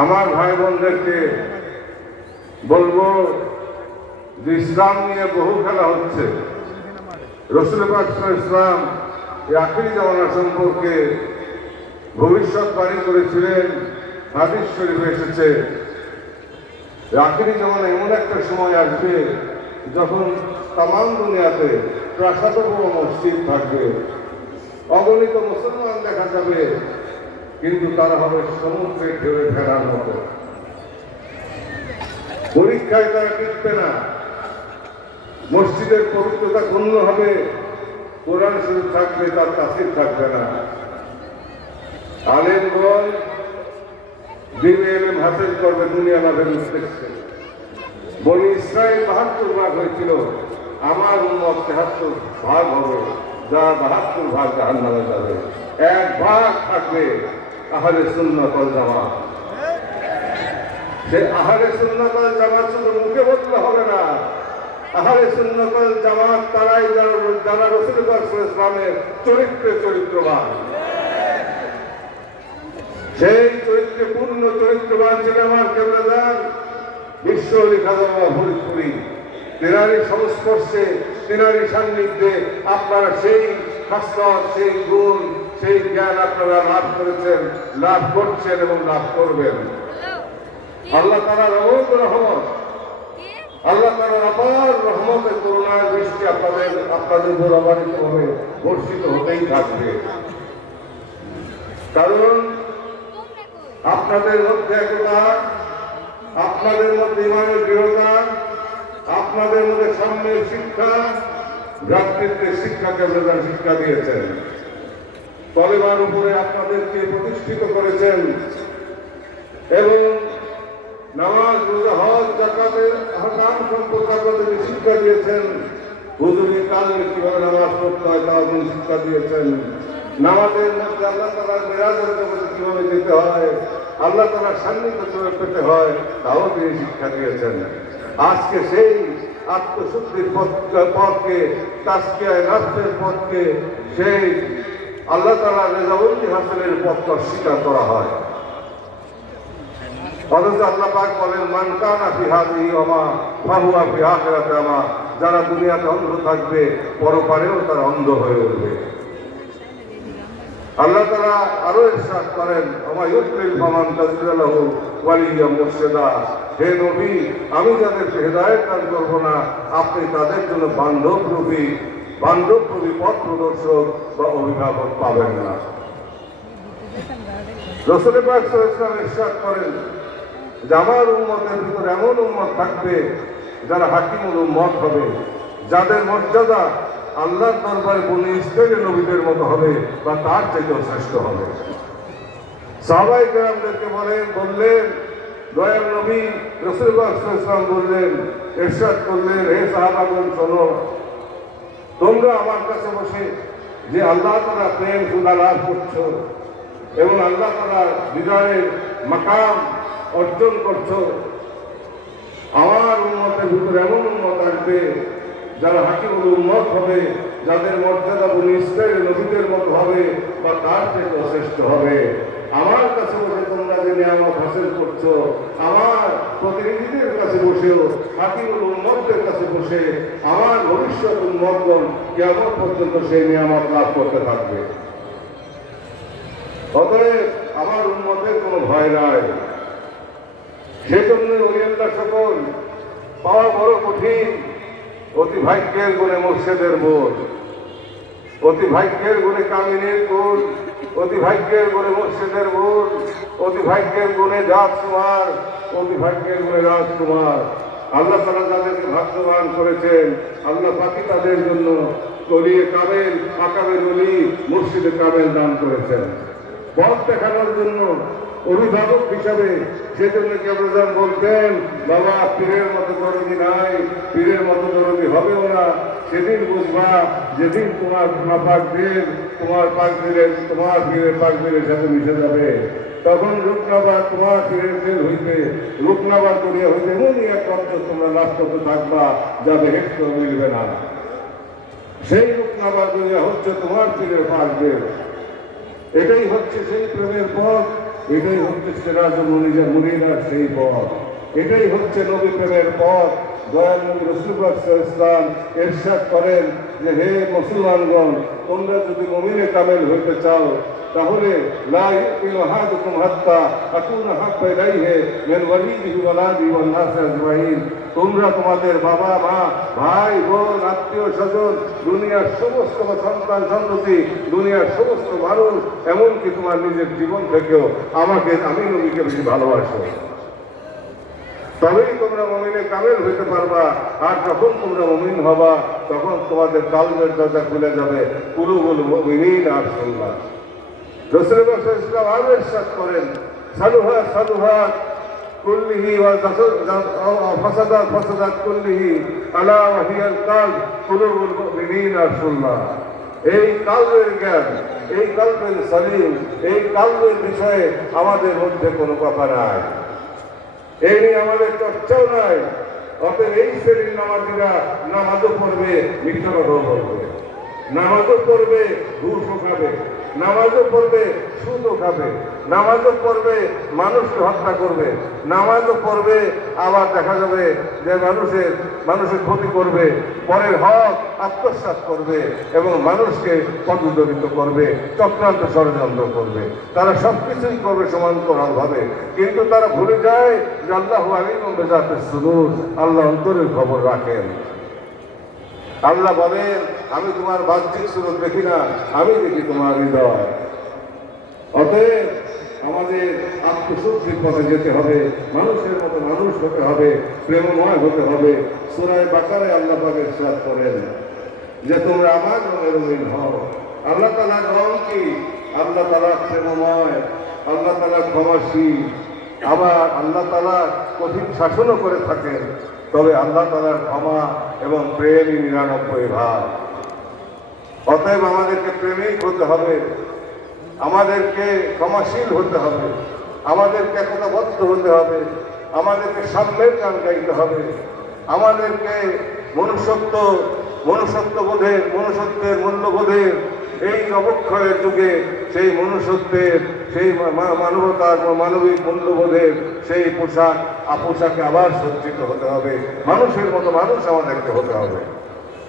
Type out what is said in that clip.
আমার ভাই বোনদেরকে বলবো যে ইসলাম নিয়ে বহু খেলা হচ্ছে। রাসূল পাক সাল্লাল্লাহু আলাইহি ওয়াসাল্লাম এই আখিরি জামানা সম্পর্কে ভবিষ্যৎবাণী করেছিলেন। হাদিস শরীফে এসেছে আখিরি জামানা এমন একটা সময় আসবে যখন তামাম দুনিয়াতে প্রাসাদপূর্ণ মসজিদ থাকবে, অগণিত মুসলমান দেখা যাবে, কিন্তু তারা হবে সমুদ্রে ঢেউয়ে ফেরার মতো। পরীক্ষায় তারা টিকবে না, মসজিদের পবিত্রতা ক্ষুণ্ণ হবে, কোরআন শরীফ থাকবে, তার তাফসীর থাকবে না। আলেমগণ দিনে এলেম হাসিল করবে দুনিয়া লাভের উদ্দেশ্যে। বনি ইসরাইল ৭২ ভাগ হয়েছিল, আমার উম্মত ৭৩ ভাগ হবে, যা ৭২ ভাগ জাহান্নামে যাবে। ১ ভাগ থাকবে আহলে সুন্নাত ওয়াল জামাত। সে আহলে সুন্নাত ওয়াল জামাত শুধু মুখে বললে হবে না, আহলে সুন্নাত ওয়াল জামাত তারাই যারা রাসূল পাক সাল্লাল্লাহু আলাইহি ওয়াসাল্লামের চরিত্রে চরিত্রবান। সেই চরিত্রে পূর্ণ চরিত্রবান ছিলেন আমার কেবলাদার বিশ্ব খাজা ফরিদপুরি। তেনারই সংস্পর্শে, তেনারই সান্নিধ্যে আপনারা সেই খাসলত, সেই গুণ, সেই জ্ঞান আপনারা লাভ করেছেন, লাভ করছেন এবং লাভ করবেন। আল্লাহ তাআলার রহমত, আল্লাহ তাআলার আপার রহমতের করুণার বৃষ্টি আপনাদের উপর অবারিতভাবে বর্ষিত হতেই থাকবে। কারণ আপনাদের মধ্যে একতা, আপনাদের মধ্যে ইমানের দৃঢ়তা, আপনাদের মধ্যে সাম্যের শিক্ষা, ভ্রাতৃত্বের শিক্ষাকে প্রধান শিক্ষা দিয়েছেন। কলেমার উপরে আপনাদেরকে প্রতিষ্ঠিত করেছেন এবং নামাজ, রোজা, হজ, যাকাতের আহকাম সম্পর্কে আপনাদেরকে শিক্ষা দিয়েছেন। হুজুরি কালে কিভাবে নামাজ পড়তে হয় তার শিক্ষা দিয়েছেন। নামাজের মধ্যে আল্লাহ তাআলার মেরাজের জগতে কিভাবে যেতে হয়, আল্লাহ তাআলার সান্নিধ্য কিভাবে পেতে হয় তাও তিনি শিক্ষা দিয়েছেন। আজকে সেই আত্মশুদ্ধির পথকে, তাজকিয়ায়ে নফসের পথকে, সেই আল্লাহ তাআলার রেজাউল্লি হাসিলের পথকে অস্বীকার করা হয়। অথচ আল্লাহ পাক বলেন মান কানা ফি হাযিহি ওমা ফাহুয়া ফি আখিরাতি আমা, যারা দুনিয়াতে অন্ধ থাকবে পরপারেও তারা অন্ধ হয়ে উঠবে। আল্লাহ তাআলা আরো ইরশাদ করেন ওমা ইউদলিল ফামান তাজআলা লাহু ওয়ালিয়্যাম মুরশিদা, হে নবী আমি যাদেরকে হেদায়েত দান করব না, আপনি তাদের জন্য বান্ধবরূপী পথ প্রদর্শক বা অভিভাবক পাবেন না। রাসূল পাক সাল্লাল্লাহু আলাইহি ওয়াসাল্লাম ইরশাদ করেন যে আমার উম্মতের ভিতরে এমন উম্মত থাকবে যারা হাকিমুল উম্মত হবে, যাদের মর্যাদা আল্লাহর দরবারে বনি ইসরাইলের নবীদের মতো হবে বা তার চাইতেও শ্রেষ্ঠ হবে। সাহাবায়ে কেরামদেরকে বললেন দয়াল নবী রাসূল পাক সাল্লাল্লাহু আলাইহি ওয়াসাল্লাম বললেন, ইরশাদ করলেন, হে সাহাবাগণ শোনো, তোমরা আমার কাছে বসে যে আল্লাহ তাআলা প্রেম সুধা লাভ করছো এবং আল্লাহ তাআলার হৃদয়ের মাকাম অর্জন করছো, আমার উম্মতের ভিতরে এমন উম্মত আসবে যারা হাকিমুল উম্মত হবে, যাদের মর্যাদা বনি ইসরাইলের নবীদের মতো হবে বা তার থেকে শ্রেষ্ঠ হবে। আমার কাছে বসে তোমরা যে নিয়ামত হাসিল করছো, আমার প্রতিনিধিদের কাছে বসেও, হাকিমুল উম্মতদের কাছে বসে আমার ভবিষ্যৎ উম্মতগণ কিয়ামত পর্যন্ত সেই নিয়ামত লাভ করতে থাকবে। অতএব আমার উম্মতের কোনো ভয় নাই। সেজন্য ওলিয়াল্লাহ সকল পাওয়া বড় কঠিন। অতি ভাগ্যের গুণে মুর্শিদের বোধ, অতি ভাগ্যের গুণে কামিনীর গুণ, অতি ভাগ্যের গুণে মুর্শিদের বোধ, অতি ভাগ্যের গুণে রাজকুমার, অতি ভাগ্যের গুণে রাজকুমার। আল্লাহ তাআলা যাদেরকে ভাগ্যবান করেছেন, আল্লাহ পাকি তাদের জন্য ওলিয়ে কামেল, আকামেল ওলি, মুর্শিদে কামেল দান করেছেন পথ দেখানোর জন্য, অভিভাবক হিসাবে। সেজন্য কেবলাদান বলতেন, বাবা পীরের মতো দরদি নাই, পীরের মতো দরদি হবেও না। সেদিন বুঝবা যেদিন তোমার পাকদিন, তোমার পীরের পাকদিনের সাথে মিশে যাবে, তখন রূপনাবাদ তোমার পীরের দিল হইতে, রূপনাবাদ করিয়া হইতে এমনই এক অঞ্চল তোমরা লাভ করতে থাকবা যা বেহেশত মিলবে না। সেই রূপনাবাদ করিয়া হচ্ছে তোমার পীরের পাকদিন। এটাই হচ্ছে সেই প্রেমের পথ, এটাই হচ্ছে সিরাজ মুনিরার সেই পথ, এটাই হচ্ছে নবী প্রেমের পথ। দয়াল নবী রাসূলুল্লাহ সাল্লাল্লাহু আলাইহি ওয়াসাল্লাম ইরশাদ করেন যে হে মুসলমানগণ, তোমরা যদি মুমিনে কামেল হইতে চাও তাহলে লা ইউমিনু আহাদুকুম হাত্তা আকুনা হাব্বা ইলাইহি মিন ওয়ালিদিহি ওয়া ওয়ালাদিহি ওয়ান নাসি আজমাইন। তোমরা তোমাদের বাবা মা ভাই বোন আত্মীয় স্বজন দুনিয়ার সমস্ত সন্তান সন্ততি দুনিয়ার সমস্ত মানুষ এমনকি তোমার নিজের জীবন থেকেও আমি নবীকে বেশি ভালোবাসো, তবেই তোমরা মুমিনে কামেল হইতে পারবা। আর যখন তোমরা মুমিন হবা তখন তোমাদের কালবের দরজা খুলে যাবে। কুলুবুল মুমিনিন আর সুন্নাহ। রাসূলুল্লাহ সাল্লাল্লাহু আলাইহি ওয়াসাল্লাম আরো ইরশাদ করেন সালুহা কুল্লিহি ওয়া ফাসাদাত কুল্লিহি আলা ওয়া হিয়াল কালব কুলুবুল মুমিনিন আর সুন্নাহ। এই কালবের জ্ঞান, এই কালবের সলিম, এই কালবের বিষয়ে আমাদের মধ্যে কোনো কথা নাই, এই নিয়ে আমাদের চর্চাও নাই। অতএব এই শ্রেণীর নামাজিরা নামাজও পড়বে, মিথ্যা কথাও বলবে, নামাজও পড়বে, ঘুষও খাবে, নামাজও পড়বে, সুদও খাবে, নামাজও পড়বে, মানুষকে হত্যা করবে, নামাজও পড়বে, আবার দেখা যাবে যে মানুষের ক্ষতি করবে, পরের হক আত্মসাৎ করবে এবং মানুষকে পদদলিত করবে, চক্রান্ত ষড়যন্ত্র করবে। তারা সবকিছুই করবে সমান্তরালভাবে, কিন্তু তারা ভুলে যায় যে আল্লাহু আলিমুম বিযাতিস সুদূর, আল্লাহ অন্তরের খবর রাখেন। আল্লাহ বলেন আমি তোমার বাহ্যিক সুরত দেখি না, আমি দেখি তোমার হৃদয়। অতএব আমাদের আত্মশুদ্ধির পথে যেতে হবে, মানুষের মতো মানুষ হতে হবে, প্রেমময় হতে হবে। সূরা বাকারায় আল্লাহ পাক ইরশাদ করেন যে তোমরা আমার রঙের রঙিন হও। আল্লাহ তাআলার রং কি? আল্লাহ তাআলা প্রেমময়, আল্লাহ তাআলা ক্ষমাশীল, আবার আল্লাহ তাআলা কঠিন শাসনও করে থাকেন। তবে আল্লাহ তাআলার ক্ষমা এবং প্রেমই ৯৯ ভাগ। অতএব আমাদেরকে প্রেমিক হতে হবে, আমাদেরকে ক্ষমাশীল হতে হবে, আমাদেরকে একতাবদ্ধ হতে হবে, আমাদেরকে সাম্যের গান গাইতে হবে, আমাদেরকে মনুষ্যত্বের মূল্যবোধের এই অবক্ষয়ের যুগে সেই মনুষ্যত্বের, সেই মানবতার মানবিক মূল্যবোধের সেই পোশাকে আবার সজ্জিত হতে হবে। মানুষের মতো মানুষ আমাদেরকে হতে হবে।